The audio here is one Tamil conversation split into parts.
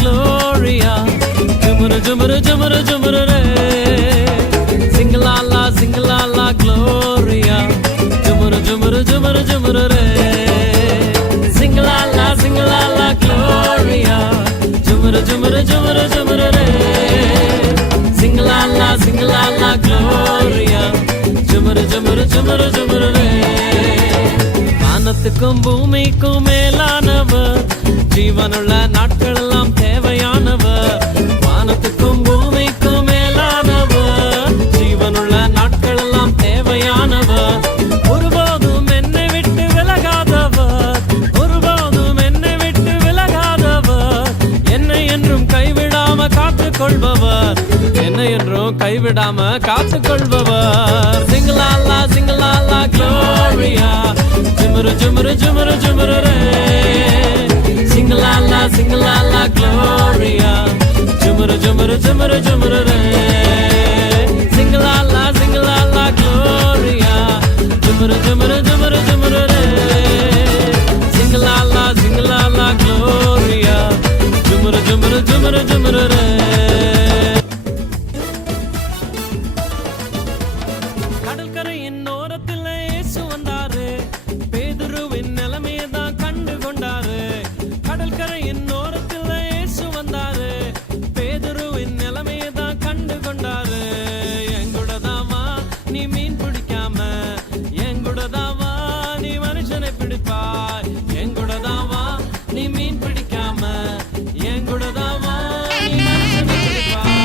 Gloria, jumru jumru jumru jumru re. Singalala singalala Gloria, jumru jumru jumru jumru re. Singalala singalala Gloria, jumru jumru jumru jumru re. Singalala singalala Gloria, jumru jumru jumru jumru re. வானத்துக்கும் பூமிக்கும் மேலானவர், ஜீவனுள்ள நாட்கள் எல்லாம் தேவையானவர். வானத்துக்கும் பூமிக்கும் மேலானவர், ஜீவனுள்ள நாட்கள் எல்லாம் தேவையானவர். ஒருபோதும் என்னை விட்டு விலகாதவர், ஒருபோதும் என்னை விட்டு விலகாதவர். என்னை என்றும் கைவிடாம காத்துக்கொள்பவர், என்னை என்றும் கைவிடாம காத்துக்கொள்பவர். சிங்கலாலா சிங்கலாலா Gloria, jumru jumru jumru jumru re. Singalala singalala Gloria, jumru jumru jumru jumru re. Singalala singalala Gloria, jumru jumru jumru jumru re. Singalala singalala Gloria, jumru jumru jumru jumru re. கடற்கரையின் ஓரத்தில் இயேசு வந்தாரு, பேதுருவின் நிலைமையை தான் கண்டு கொண்டாரு. கடற்கரையின் ஓரத்தில் இயேசு வந்தாரு, பேதுருவின் நிலைமையை தான் கண்டு கொண்டாரு. எங்கூடதாவா நீ மீன் பிடிக்காம, எங்கூடதாவா நீ மனுஷனை பிடிப்பாய். எங்கூடதாவா நீ மீன் பிடிக்காம, எங்கூடதாவா நீ மனுஷனை பிடிப்பாய்.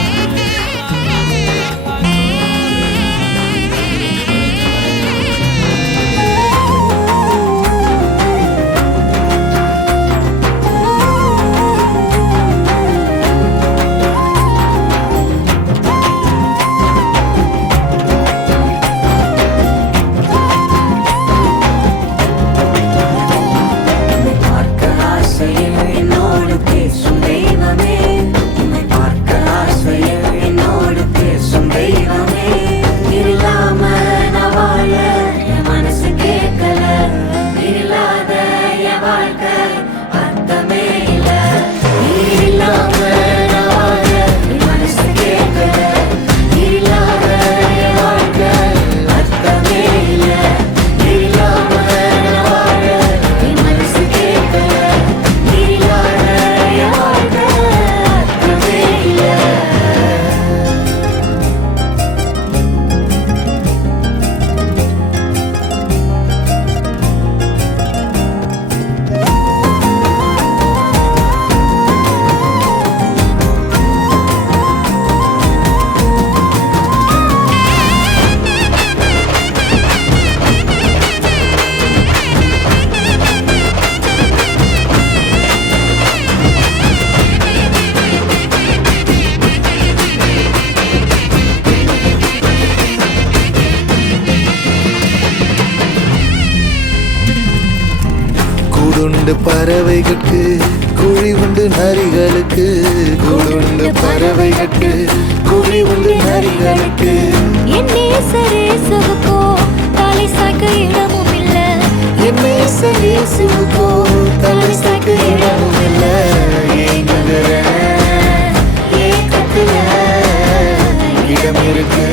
கூடுண்டு பறவைகளுக்கு குழி உண்டு நரிகளுக்கு, கூடுண்டு பறவைகளுக்கு குழி உண்டு நரிகளுக்கு. என் நேசரேசுவுக்கோ தலை சாய்க்க இடமும் இல்ல, என் நேசரேசுவுக்கோ தலை சாய்க்க இடமும் இல்ல. ஏங்குகிற ஏக்கத்துல இடம் இருக்கு.